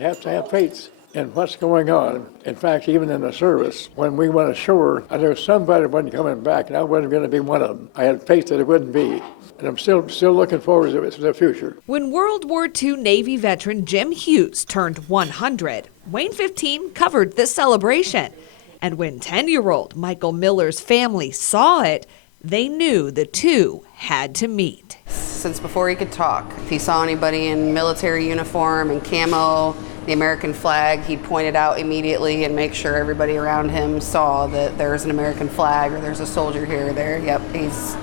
You have to have faith in what's going on. In fact, even in the service, when we went ashore, I knew somebody wasn't coming back, and I wasn't going to be one of them. I had faith that it wouldn't be. And I'm still looking forward to the future. When World War II Navy veteran Jim Hughes turned 100, WWII 15 covered this celebration. And when 10-year-old Michael Miller's family saw it, they knew the two had to meet. Since before he could talk, if he saw anybody in military uniform and camo, the American flag, he'd point it out immediately and make sure everybody around him saw that there's an American flag or there's a soldier here or there. Yep, he's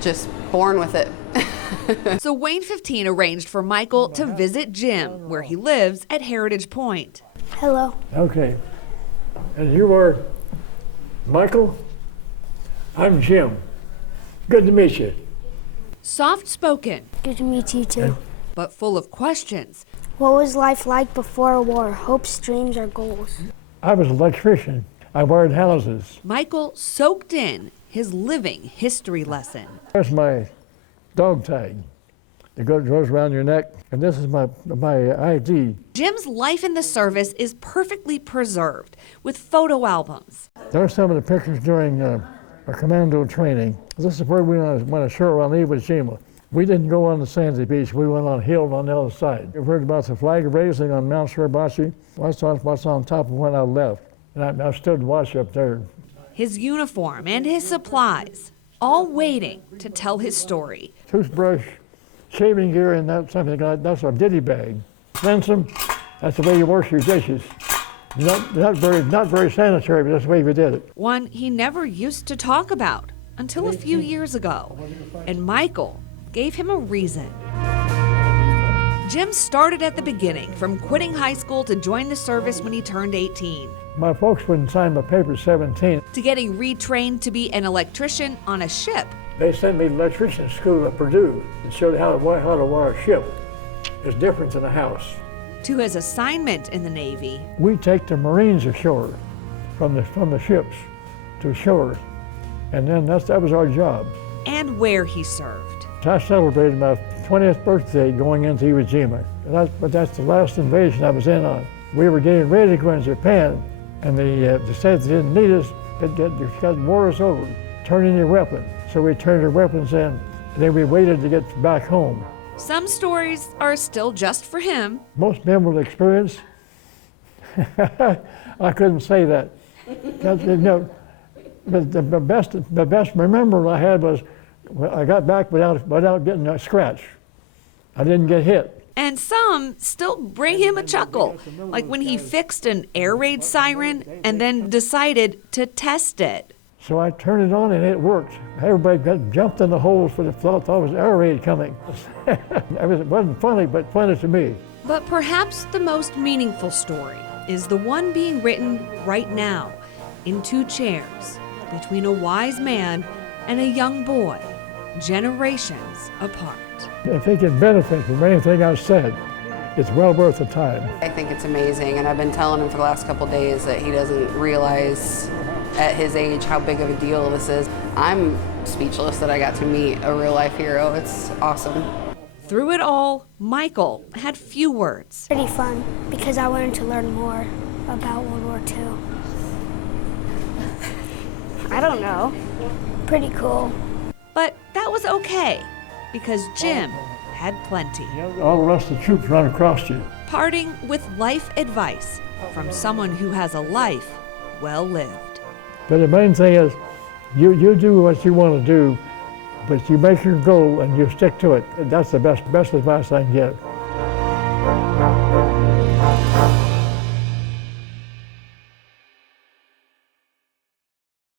just born with it. So WWII 15 arranged for Michael to visit Jim, where he lives at Heritage Point. Hello. Okay. And you are Michael? I'm Jim. Good to meet you. Soft-spoken. Good to meet you too. But full of questions. What was life like before a war? Hopes, dreams, or goals? I was an electrician. I wired houses. Michael soaked in his living history lesson. There's my dog tag. It goes around your neck, and this is my ID. Jim's life in the service is perfectly preserved with photo albums. There are some of the pictures during our commando training. This is where we went ashore on Iwo Jima. We didn't go on the sandy beach. We went on a hill on the other side. You've heard about the flag raising on Mount Suribachi. That's what's on top of when I left. And I stood to watch up there. His uniform and his supplies, all waiting to tell his story. Toothbrush, shaving gear, and that's a ditty bag. Cleanse them, that's the way you wash your dishes. Not very sanitary, but that's the way we did it. One he never used to talk about until a few years ago. And Michael gave him a reason. Jim started at the beginning, from quitting high school to join the service when he turned 18. My folks wouldn't sign my paper at 17. To getting retrained to be an electrician on a ship. They sent me to electrician school at Purdue and showed how to wire a ship. It's different than a house. To his assignment in the Navy. We take the Marines ashore from the ships to shore, and then that was our job. And where he served. I celebrated my 20th birthday going into Iwo Jima, but that's the last invasion I was in on. We were getting ready to go into Japan, and they said they didn't need us. The war is over. Turn in your weapon. So we turned our weapons in, and then we waited to get back home. Some stories are still just for him. Most memorable experience? I couldn't say that. But the best remember I had was I got back without getting a scratch. I didn't get hit. And some still bring him a chuckle, like when he fixed an air raid siren and then decided to test it. So I turned it on and it worked. Everybody jumped in the holes for the thought it was air raid coming. It wasn't funny, but funny to me. But perhaps the most meaningful story is the one being written right now in two chairs between a wise man and a young boy, generations apart. If he can benefit from anything I've said, it's well worth the time. I think it's amazing, and I've been telling him for the last couple of days that he doesn't realize at his age how big of a deal this is. I'm speechless that I got to meet a real-life hero. It's awesome. Through it all, Michael had few words. Pretty fun, because I wanted to learn more about World War II. I don't know. Pretty cool. But that was okay, because Jim had plenty. All the rest of the troops run across you. Parting with life advice from someone who has a life well lived. But the main thing is, you do what you want to do, but you make your goal and you stick to it. That's the best advice I can give.